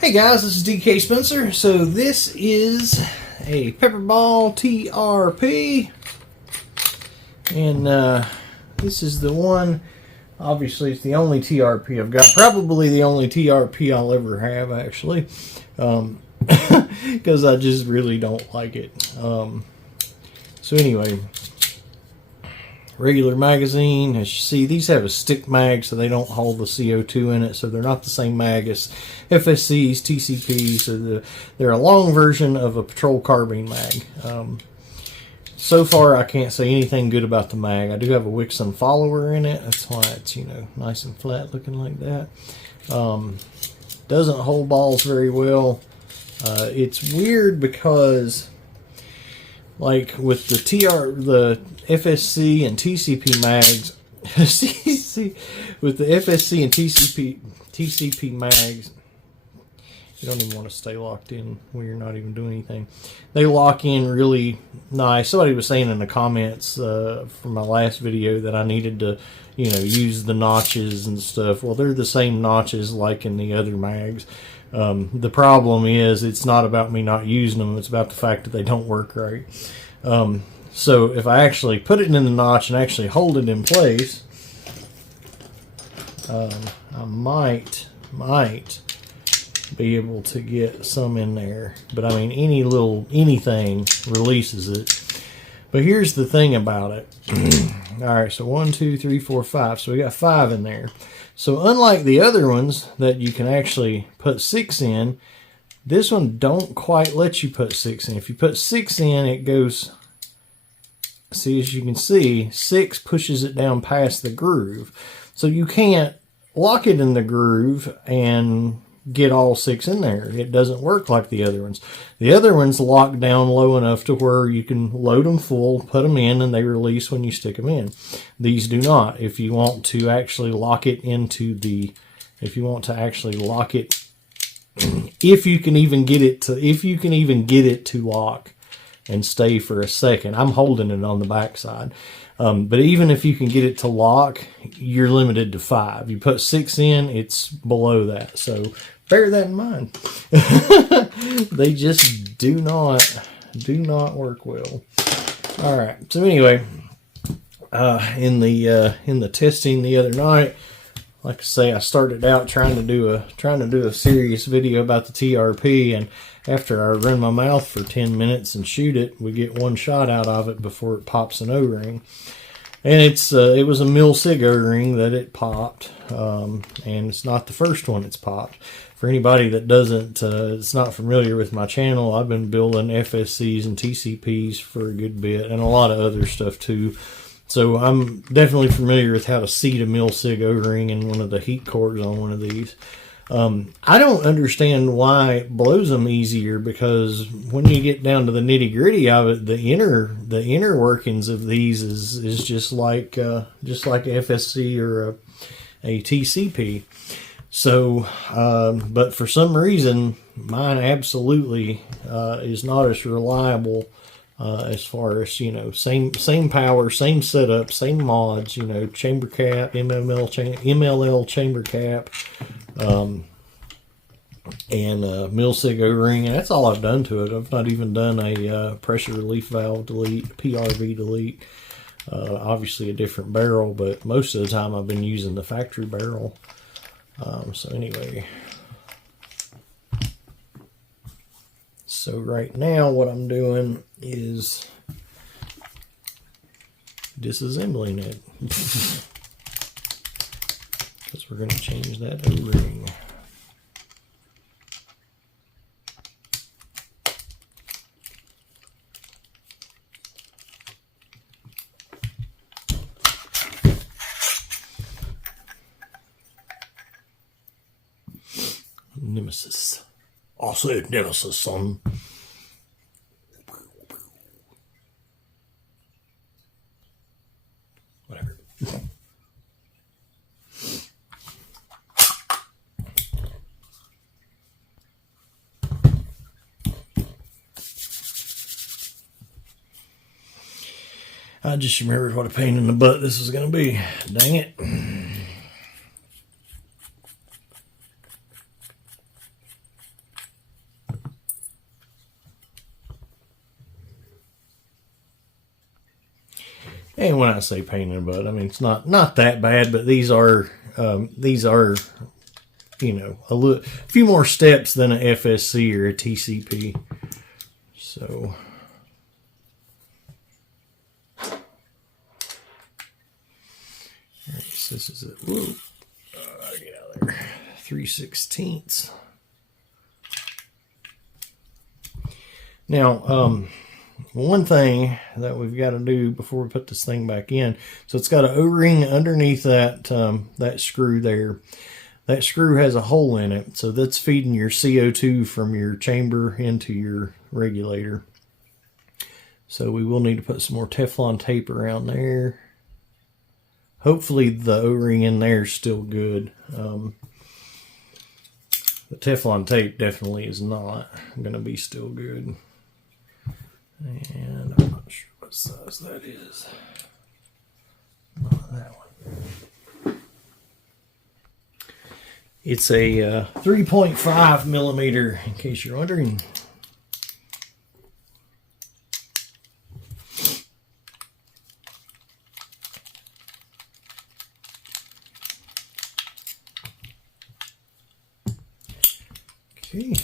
Hey guys, this is DK Spencer. So this is a PepperBall TRP, and this is the one. Obviously, it's the only TRP I've got. Probably the only TRP I'll ever have, actually, because I just really don't like it. So anyway, regular magazine. As you see, these have a stick mag, so they don't hold the CO2 in it, so they're not the same mag as FSCs, TCPs. So they're a long version of a patrol carbine mag. So far, I can't say anything good about the mag. I do have a Wixon follower in it. That's why it's, nice and flat looking like that. Doesn't hold balls very well. It's weird because, like with the FSC and TCP mags, with the FSC and TCP mags, you don't even want to stay locked in when you're not even doing anything. They lock in really nice. Somebody was saying in the comments from my last video that I needed to, use the notches and stuff. Well, they're the same notches like in the other mags. The problem is it's not about me not using them. It's about the fact that they don't work right. So if I actually put it in the notch and actually hold it in place, I might be able to get some in there. But I mean, anything releases it. But here's the thing about it. Alright, so 1, 2, 3, 4, 5. So we got 5 in there. So unlike the other ones that you can actually put 6 in, this one don't quite let you put 6 in. If you put 6 in, it goes, see, as you can see, 6 pushes it down past the groove. So you can't lock it in the groove and get all 6 in there. It doesn't work like the other ones. The other ones lock down low enough to where you can load them full, put them in, and they release when you stick them in. These do not. If you want to actually lock it into the, if you can even get it to lock and stay for a second. I'm holding it on the back side. But even if you can get it to lock, you're limited to 5. You put 6 in, it's below that. So bear that in mind. They just do not work well. All right. So anyway, in the testing the other night, like I say, I started out trying to do a serious video about the TRP, and after I run my mouth for 10 minutes and shoot it, we get one shot out of it before it pops an O-ring. And it was a mil-sig O-ring that it popped, and it's not the first one it's popped. For anybody that is not familiar with my channel, I've been building FSCs and TCPs for a good bit, and a lot of other stuff too. So I'm definitely familiar with how to seat a mil-sig O-ring in one of the heat cores on one of these. I don't understand why it blows them easier, because when you get down to the nitty gritty of it, the inner workings of these is just like FSC or a TCP. So, but for some reason, mine absolutely is not as reliable. As far as, same power, same setup, same mods, chamber cap, MLL chamber cap, and mil-sig O-ring, and that's all I've done to it. I've not even done a pressure relief valve delete, PRV delete. Obviously a different barrel, but most of the time I've been using the factory barrel. So anyway. So right now what I'm doing is disassembling it. Because we're going to change that O-ring. Nemesis. I said Nemesis, son. Whatever. I just remembered what a pain in the butt this is going to be. Dang it. And when I say pain in the butt, I mean it's not that bad, but these are you know, a few more steps than a FSC or a TCP. So alright, so this is it. Whoa, get out of there. 3/16. Now, one thing that we've got to do before we put this thing back in, so it's got an O-ring underneath that that screw there. That screw has a hole in it, so that's feeding your CO2 from your chamber into your regulator. So we will need to put some more Teflon tape around there. Hopefully the O-ring in there is still good. The Teflon tape definitely is not going to be still good. And I'm not sure what size that is. Not that one. It's a 3.5 millimeter, in case you're wondering. Okay.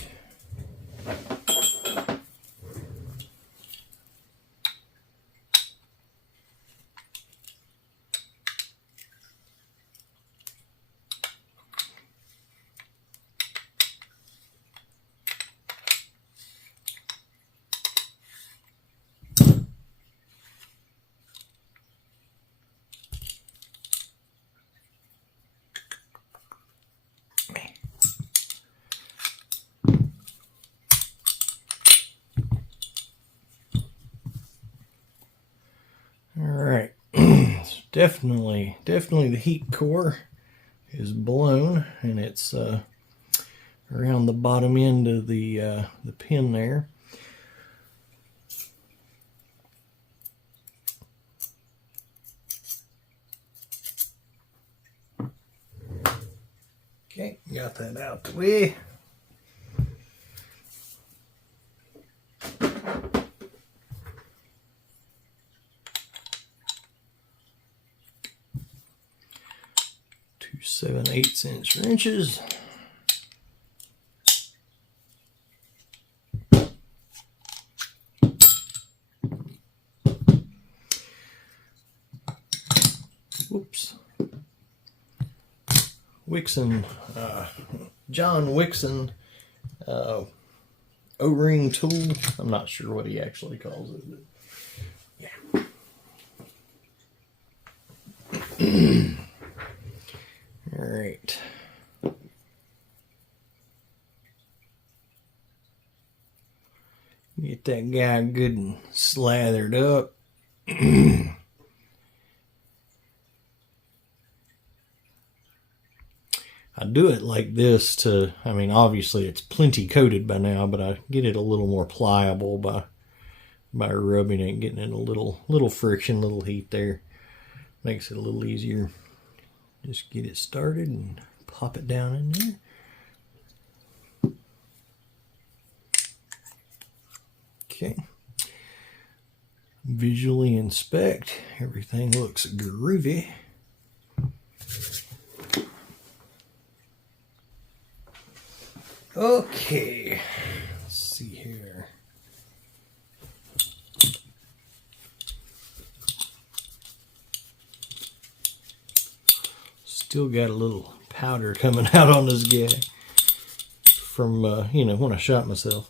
Alright, definitely the heat core is blown, and it's around the bottom end of the pin there. Okay, got that out the way. Two 7/8" wrenches. Whoops. Wixon, John Wixon O-ring tool. I'm not sure what he actually calls it, but yeah. All right. Get that guy good and slathered up. I do it like this to, I mean, obviously it's plenty coated by now, but I get it a little more pliable by rubbing it, getting it a little friction, little heat there. Makes it a little easier. Just get it started and pop it down in there. Okay. Visually inspect. Everything looks groovy. Okay, let's see here. Still got a little powder coming out on this guy from, you know, when I shot myself.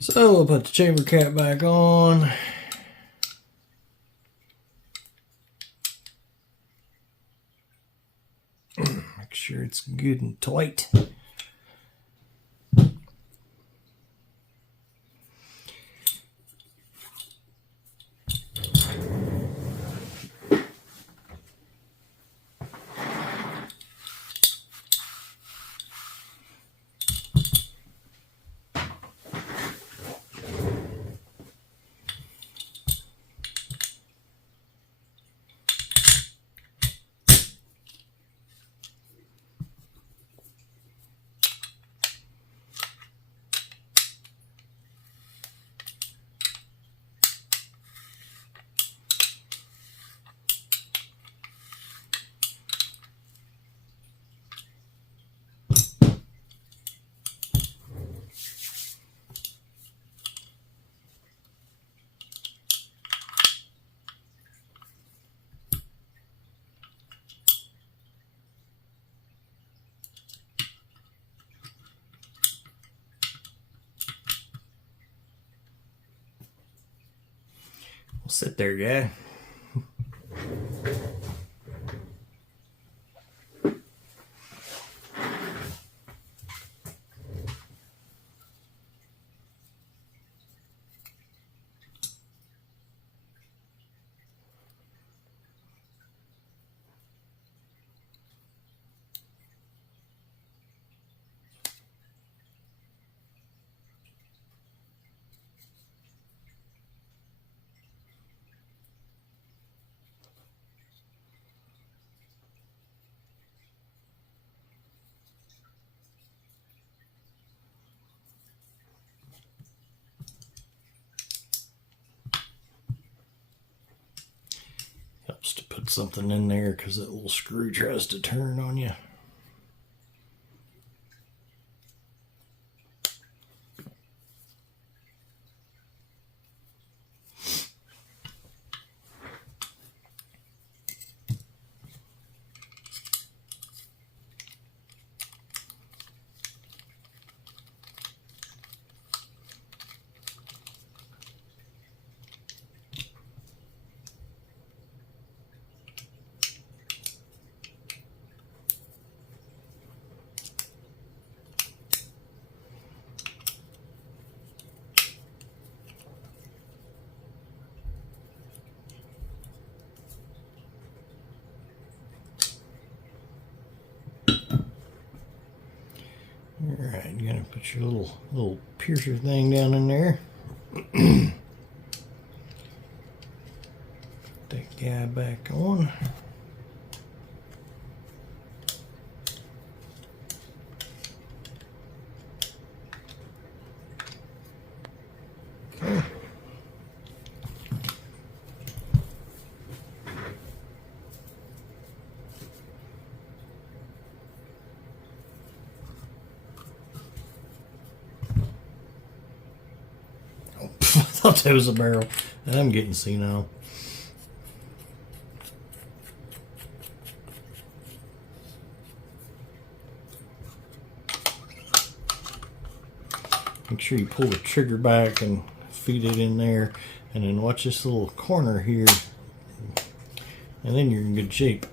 So we'll put the chamber cap back on. Make sure it's good and tight. Well, sit there, guy. Helps to put something in there because that little screw tries to turn on you. Alright, you're going to put your little piercer thing down in there. Put that guy back on. Okay. I thought that was a barrel. I'm getting senile. Make sure you pull the trigger back and feed it in there, and then watch this little corner here, and then you're in good shape.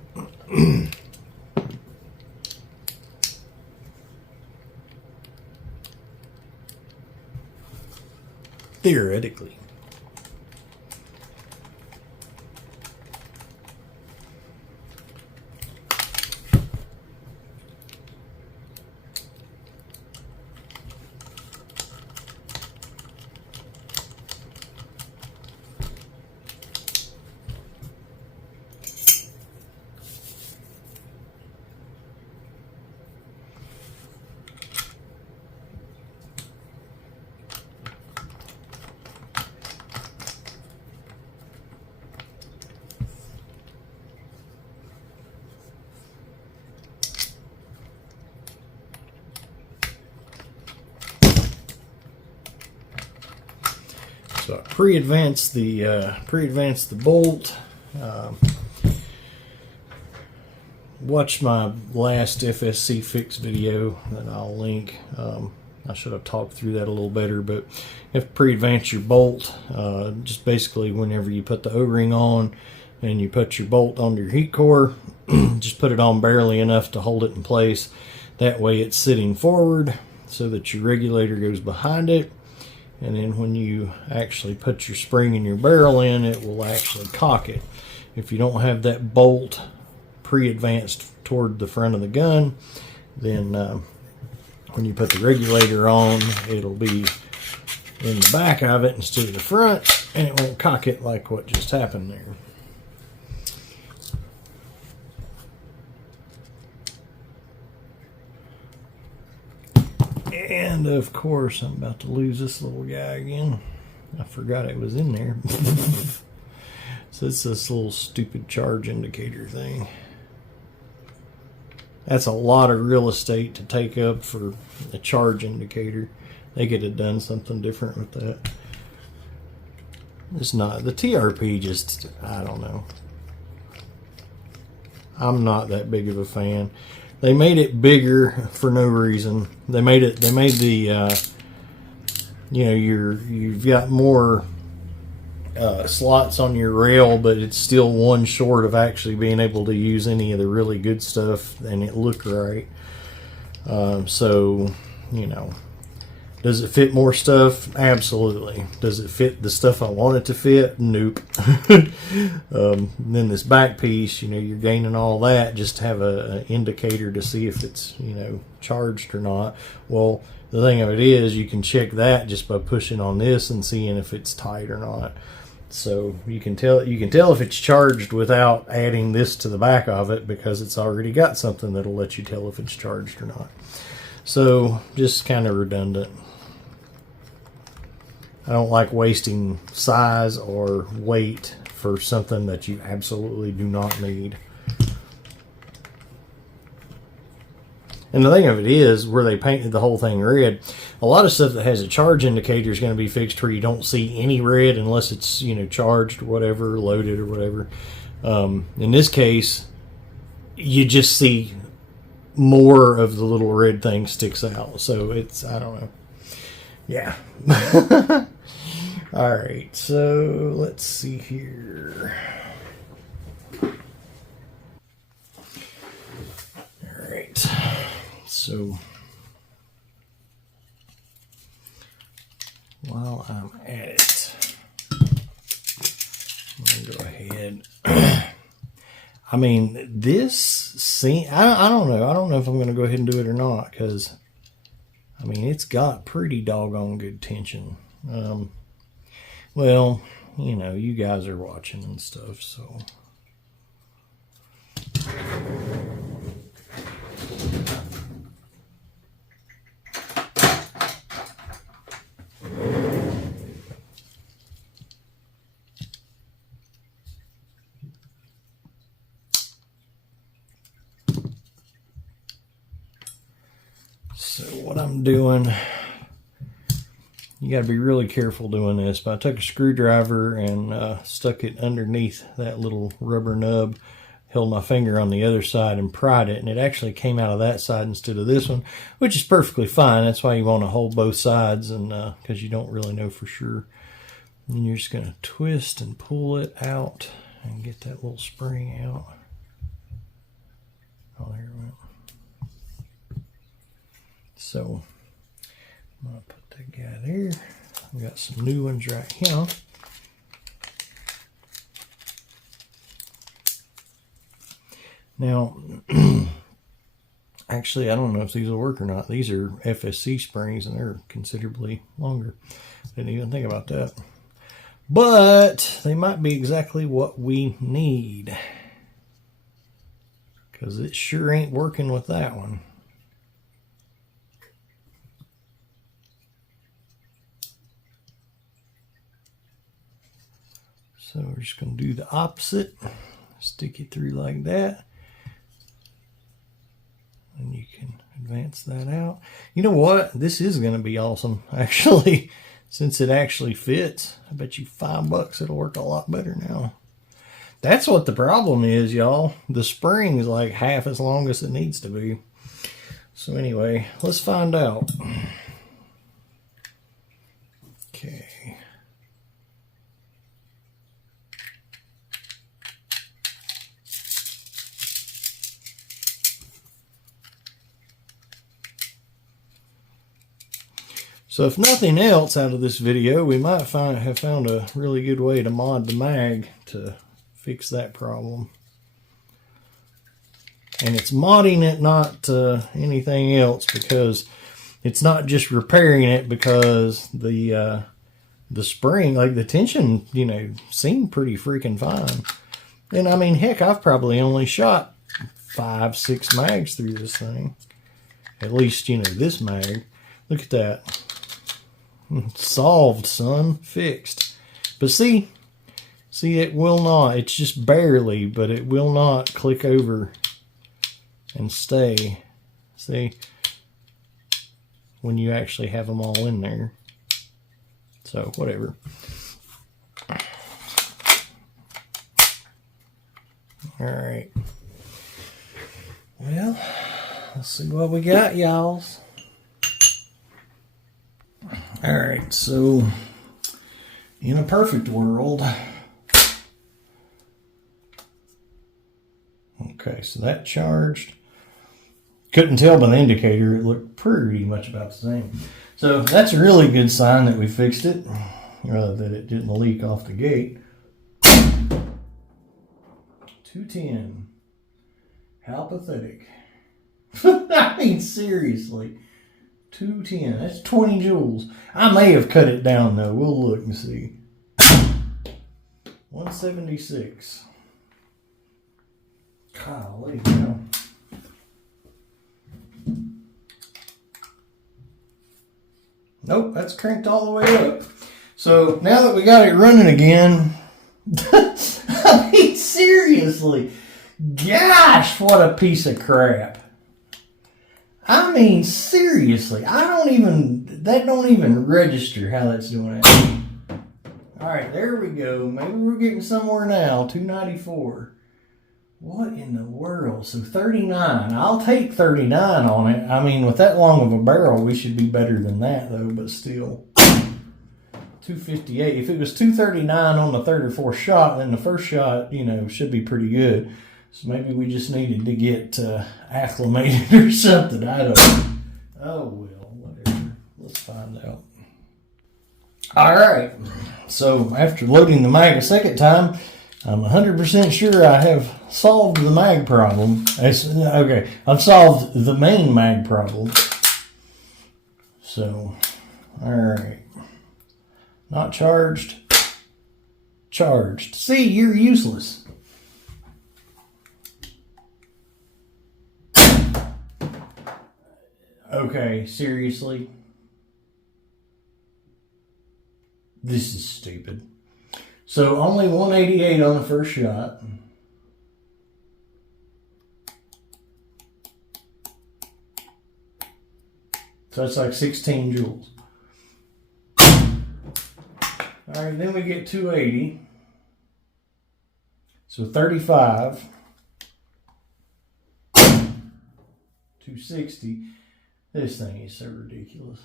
Theoretically. So I pre-advanced the bolt. Watch my last FSC fix video that I'll link. I should have talked through that a little better, but you have to pre-advance your bolt. Just basically whenever you put the O-ring on and you put your bolt onto your heat core, just put it on barely enough to hold it in place. That way it's sitting forward so that your regulator goes behind it. And then when you actually put your spring and your barrel in, it will actually cock it. If you don't have that bolt pre-advanced toward the front of the gun, then when you put the regulator on, it'll be in the back of it instead of the front, and it won't cock it like what just happened there. And of course, I'm about to lose this little guy again. I forgot it was in there. So it's this little stupid charge indicator thing. That's a lot of real estate to take up for a charge indicator. They could have done something different with that. It's not. The TRP just, I don't know. I'm not that big of a fan. They made it bigger for no reason. They made the, you know, you've got more slots on your rail, but it's still one short of actually being able to use any of the really good stuff and it look right. So, you know, does it fit more stuff? Absolutely. Does it fit the stuff I want it to fit? Nope. Then this back piece, you know, you're gaining all that just to have an indicator to see if it's, you know, charged or not. Well, the thing of it is, you can check that just by pushing on this and seeing if it's tight or not. So you can tell if it's charged without adding this to the back of it, because it's already got something that'll let you tell if it's charged or not. So just kind of redundant. I don't like wasting size or weight for something that you absolutely do not need. And the thing of it is, where they painted the whole thing red, a lot of stuff that has a charge indicator is going to be fixed where you don't see any red unless it's, you know, charged or whatever, loaded or whatever. In this case, you just see more of the little red thing sticks out. So it's, I don't know. Yeah. All right, so let's see here. All right, so while I'm at it, I'm gonna go ahead. I mean, this scene, I don't know. I don't know if I'm gonna go ahead and do it or not, because I mean, it's got pretty doggone good tension. Well, you know, you guys are watching and stuff, so. So what I'm doing, you got to be really careful doing this, but I took a screwdriver and stuck it underneath that little rubber nub, held my finger on the other side and pried it, and it actually came out of that side instead of this one, which is perfectly fine. That's why you want to hold both sides, and because you don't really know for sure. And you're just going to twist and pull it out and get that little spring out. Oh, there it went. So I'm going to put that guy there. I've got some new ones right here. Now, actually, I don't know if these will work or not. These are FSC springs and they're considerably longer. Didn't even think about that. But they might be exactly what we need, because it sure ain't working with that one. So we're just going to do the opposite. Stick it through like that. And you can advance that out. You know what? This is going to be awesome, actually, since it actually fits. I bet you $5 it'll work a lot better now. That's what the problem is, y'all. The spring is like half as long as it needs to be. So anyway, let's find out. Okay. So if nothing else out of this video, we might have found a really good way to mod the mag to fix that problem. And it's modding it, not anything else, because it's not just repairing it, because the spring, like the tension, you know, seemed pretty freaking fine. And I mean, heck, I've probably only shot 5-6 mags through this thing. At least, you know, this mag. Look at that. Solved, son. Fixed. But see, it will not. It's just barely, but it will not click over and stay. See? When you actually have them all in there. So, whatever. Alright. Well, let's see what we got, y'all. Alright, so In a perfect world. Okay, so that charged. Couldn't tell by the indicator, it looked pretty much about the same. So that's a really good sign that we fixed it, rather that it didn't leak off the gate. 210. How pathetic. I mean, seriously. 210. That's 20 joules. I may have cut it down, though. We'll look and see. 176. Golly, no. Nope, that's cranked all the way up. So now that we got it running again, I mean, seriously, gosh, what a piece of crap. I mean, seriously, that don't even register how that's doing it. All right, there we go. Maybe we're getting somewhere now, 294. What in the world? So 39. I'll take 39 on it. I mean, with that long of a barrel, we should be better than that, though, but still. 258. If it was 239 on the third or fourth shot, then the first shot, should be pretty good. So maybe we just needed to get acclimated or something. I don't know. Oh, well, whatever. Let's find out. All right. So after loading the mag a second time, I'm 100% sure I have solved the mag problem. Okay, I've solved the main mag problem. So, all right. Not charged. Charged. See, you're useless. Okay, seriously? This is stupid. So only 188 on the first shot. So that's like 16 joules. All right, then we get 280. So 35. 260. This thing is so ridiculous.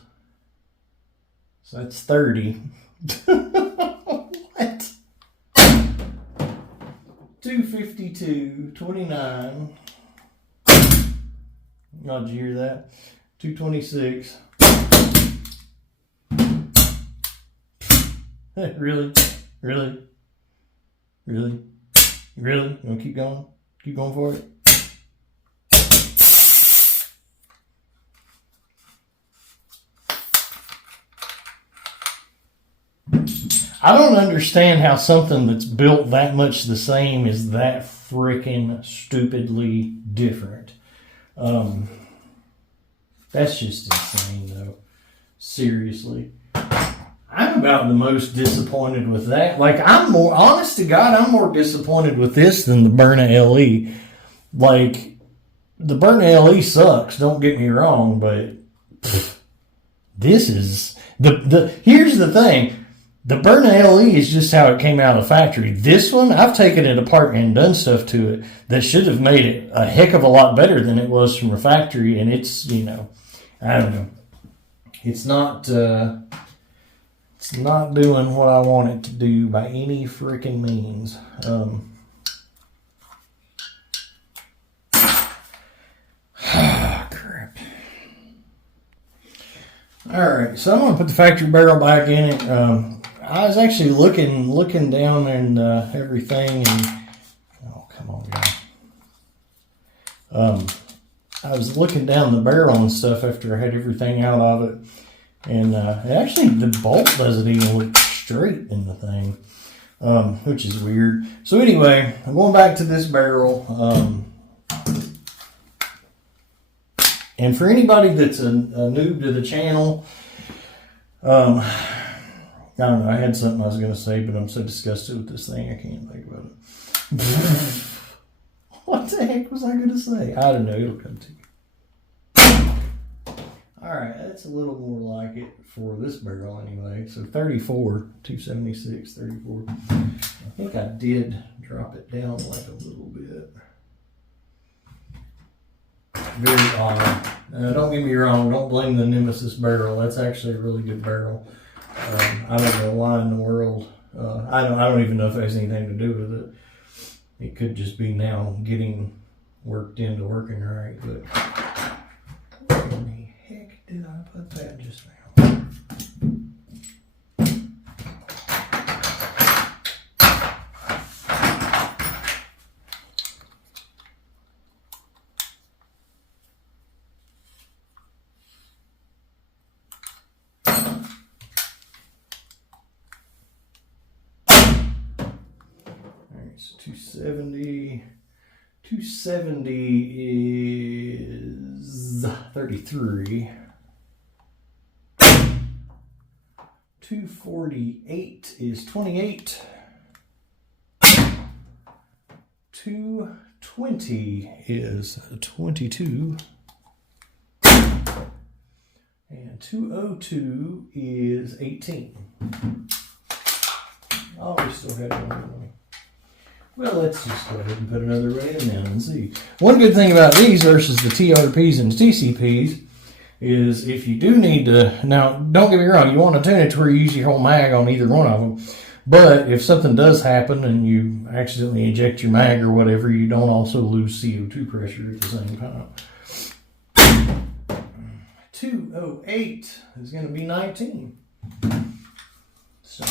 So that's 30. What? 252, 29. Oh, did you hear that? 226. Really? Really? Really? Really? You want to keep going? Keep going for it? I don't understand how something that's built that much the same is that freaking stupidly different. That's just insane, though. Seriously. I'm about the most disappointed with that. Like, honest to God, I'm more disappointed with this than the Berna LE. Like, the Berna LE sucks, don't get me wrong, but this is... Here's the thing. The Berna LE is just how it came out of the factory. This one, I've taken it apart and done stuff to it that should have made it a heck of a lot better than it was from the factory. And it's, I don't know. It's not doing what I want it to do by any freaking means. Crap. All right, so I'm going to put the factory barrel back in it. I was actually looking down and everything, and oh, come on, guy. I was looking down the barrel and stuff after I had everything out of it, and actually the bolt doesn't even look straight in the thing, which is weird. So anyway, I'm going back to this barrel, and for anybody that's a noob to the channel, I don't know, I had something I was going to say, but I'm so disgusted with this thing, I can't think about it. What the heck was I going to say? I don't know, it'll come to you. Alright, that's a little more like it for this barrel anyway. So 34, 276, 34. I think I did drop it down like a little bit. Very odd. Don't get me wrong, don't blame the Nemesis barrel. That's actually a really good barrel. I don't know why in the world. I don't even know if it has anything to do with it. It could just be now getting worked into working right. But where in the heck did I put that just now? So 270 is 33. 248 is 28. 220 is 22. And 202 is 18. Oh, we still had one more. Well, let's just go ahead and put another ray in now and see. One good thing about these versus the TRPs and TCPs is if you do need to, now don't get me wrong, you want to tune it to where you use your whole mag on either one of them. But if something does happen and you accidentally eject your mag or whatever, you don't also lose CO2 pressure at the same time. 208 is going to be 19. So.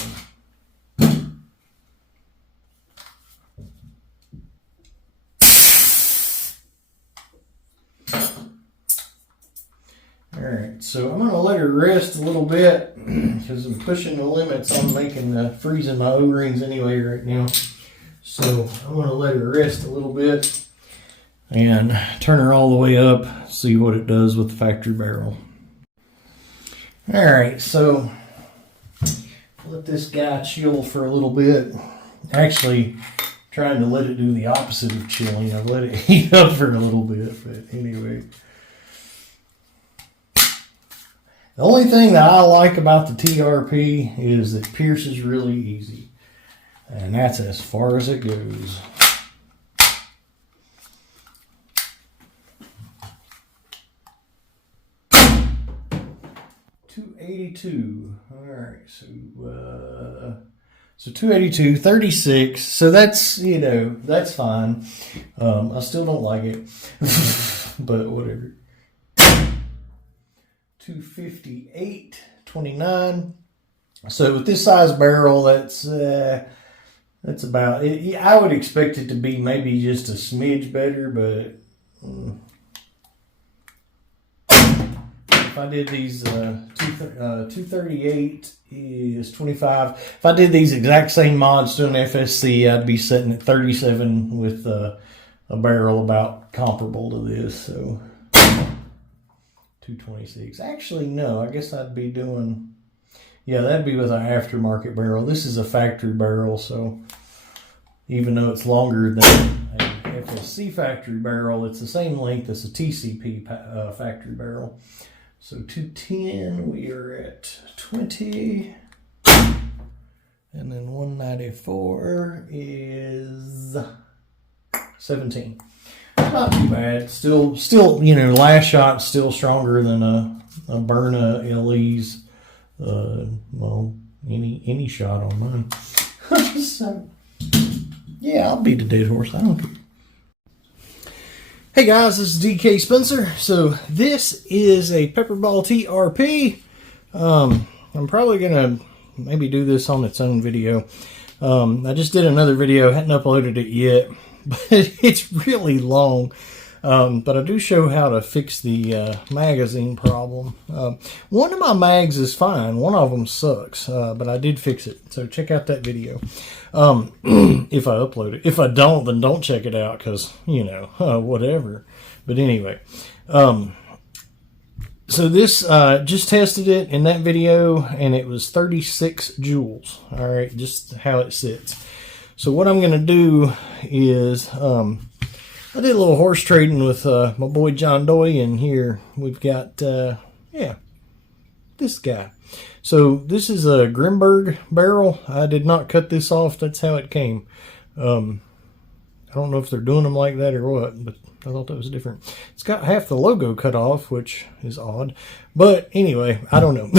Alright, so I'm going to let her rest a little bit because I'm pushing the limits on freezing my O-rings anyway right now. So I'm going to let her rest a little bit and turn her all the way up, see what it does with the factory barrel. Alright, so let this guy chill for a little bit. Actually, trying to let it do the opposite of chilling. I've let it heat up for a little bit, but anyway. The only thing that I like about the TRP is that pierce is really easy. And that's as far as it goes. $282. Alright, so 282, 36. So that's, that's fine. I still don't like it. But whatever. 258, 29. So with this size barrel, that's about it. I would expect it to be maybe just a smidge better, but if I did these 238 is 25. If I did these exact same mods to an FSC, I'd be sitting at 37 with a barrel about comparable to this. So 226. Actually, no, I guess I'd be doing, yeah, that'd be with an aftermarket barrel. This is a factory barrel, so even though it's longer than a FSC factory barrel, it's the same length as a TCP factory barrel. So 210, we are at 20. And then 194 is 17. Not too bad. Still, last shot still stronger than a Berna LE's. Well, any shot on mine. So, yeah, I'll beat a dead horse. I don't care. Hey guys, this is DK Spencer. So this is a PepperBall TRP. I'm probably gonna maybe do this on its own video. I just did another video, hadn't uploaded it yet. But it's really long. But I do show how to fix the magazine problem. One of my mags is fine. One of them sucks. But I did fix it. So check out that video. If I upload it. If I don't, then don't check it out because, whatever. But anyway. So this, just tested it in that video and it was 36 joules. Alright, just how it sits. So what I'm going to do is, I did a little horse trading with my boy John Doy, and here we've got, this guy. So this is a Grimburg barrel. I did not cut this off. That's how it came. I don't know if they're doing them like that or what, but I thought that was different. It's got half the logo cut off, which is odd. But anyway, I don't know.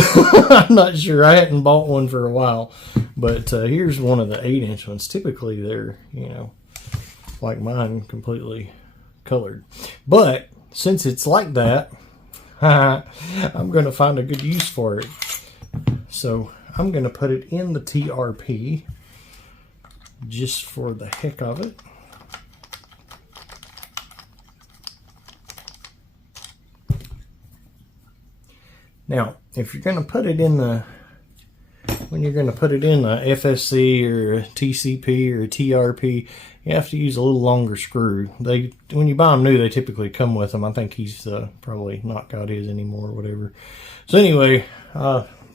I'm not sure. I hadn't bought one for a while. But here's one of the 8-inch ones. Typically they're, you know, like mine, completely colored. But since it's like that, I'm going to find a good use for it. So I'm going to put it in the TRP just for the heck of it. Now, if you're going to put it in the, when you're going to put it in a FSC or a TCP or a TRP, you have to use a little longer screw. They, when you buy them new, they typically come with them. I think he's probably not got his anymore or whatever. So anyway,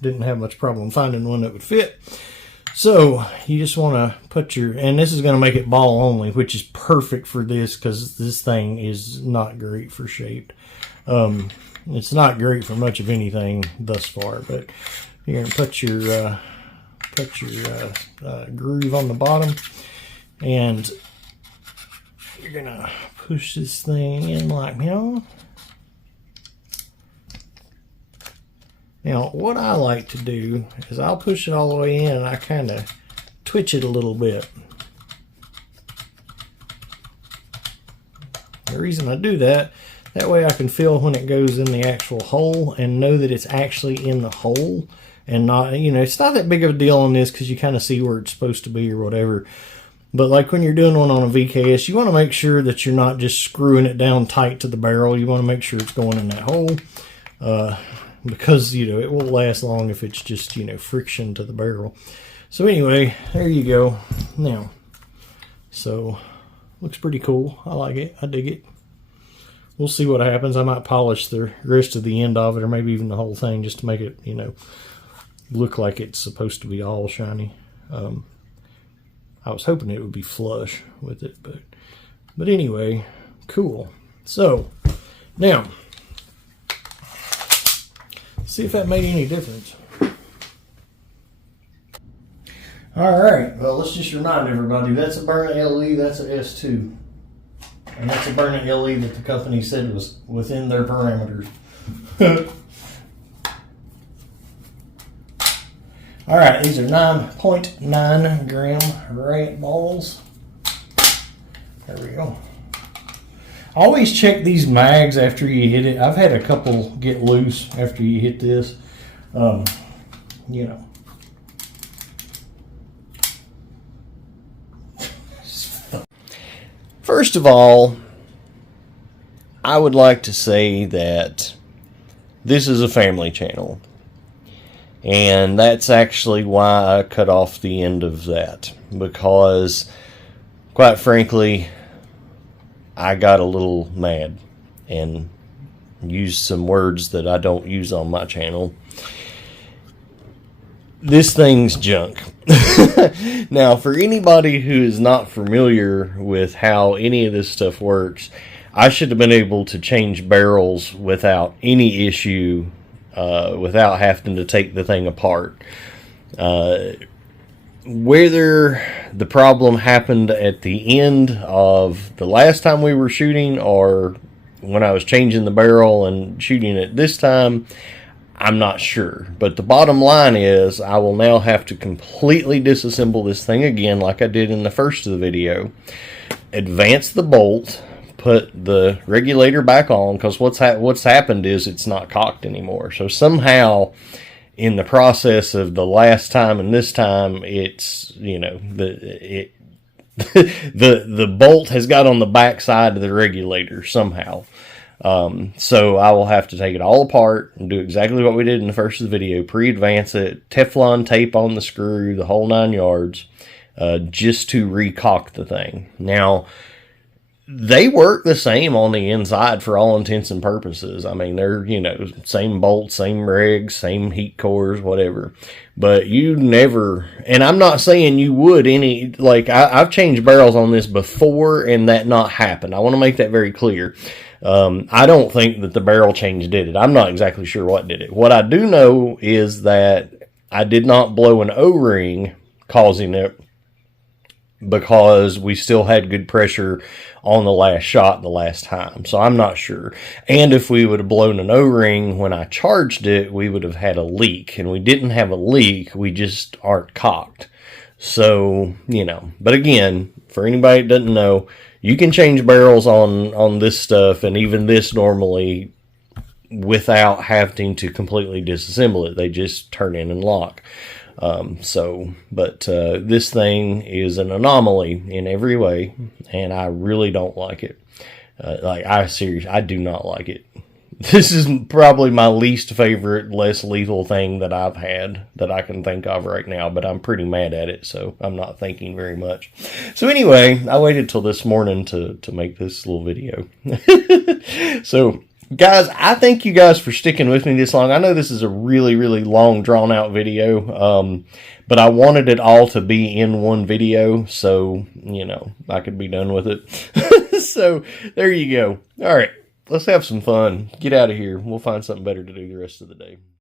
didn't have much problem finding one that would fit. So you just want to put your, and this is going to make it ball only, which is perfect for this because this thing is not great for shape. It's not great for much of anything thus far, but you're going to put your groove on the bottom, and you're going to push this thing in like, you know. Now, what I like to do is I'll push it all the way in and I kind of twitch it a little bit. The reason I do that, that way I can feel when it goes in the actual hole and know that it's actually in the hole and not, you know, it's not that big of a deal on this because you kind of see where it's supposed to be or whatever. But like when you're doing one on a VKS, you want to make sure that you're not just screwing it down tight to the barrel. You want to make sure it's going in that hole. Because, you know, it won't last long if it's just, you know, friction to the barrel. So anyway, there you go. Now, so, looks pretty cool. I like it. I dig it. We'll see what happens. I might polish the rest of the end of it, or maybe even the whole thing, just to make it, you know, look like it's supposed to be all shiny. I was hoping it would be flush with it, but anyway, cool. So, now, see if that made any difference. Alright, well, let's just remind everybody, that's a burnt LE, that's a S2. And that's a burnt LE that the company said was within their parameters. Alright, these are 9.9 gram rat balls. There we go. Always check these mags after you hit it. I've had a couple get loose after you hit this. You know. First of all, I would like to say that this is a family channel. And that's actually why I cut off the end of that. Because, quite frankly, I got a little mad and used some words that I don't use on my channel. This thing's junk. Now, for anybody who is not familiar with how any of this stuff works, I should have been able to change barrels without any issue, without having to take the thing apart. Whether the problem happened at the end of the last time we were shooting or when I was changing the barrel and shooting it this time, I'm not sure. But the bottom line is I will now have to completely disassemble this thing again like I did in the first of the video. Advance the bolt, put the regulator back on, because what's happened is it's not cocked anymore. So somehow in the process of the last time and this time, it's, you know, the bolt has got on the back side of the regulator somehow. So I will have to take it all apart and do exactly what we did in the first of the video, pre-advance it, Teflon tape on the screw, the whole 9 yards, just to recock the thing. Now, they work the same on the inside for all intents and purposes. I mean, they're, you know, same bolts, same regs, same heat cores, whatever. But you never, and I'm not saying you would any, like, I've changed barrels on this before and that not happened. I want to make that very clear. I don't think that the barrel change did it. I'm not exactly sure what did it. What I do know is that I did not blow an O-ring, causing it because we still had good pressure on the last shot the last time. So I'm not sure. And if we would have blown an O-ring when I charged it, we would have had a leak. And we didn't have a leak. We just aren't cocked. So, you know, but again, for anybody that doesn't know, you can change barrels on this stuff and even this normally without having to completely disassemble it. They just turn in and lock. This thing is an anomaly in every way, and I really don't like it. I do not like it. This is probably my least favorite, less lethal thing that I've had that I can think of right now, but I'm pretty mad at it, so I'm not thinking very much. So anyway, I waited till this morning to make this little video. So, guys, I thank you guys for sticking with me this long. I know this is a really, really long, drawn-out video, but I wanted it all to be in one video, so, you know, I could be done with it. So, there you go. All right. Let's have some fun. Get out of here. We'll find something better to do the rest of the day.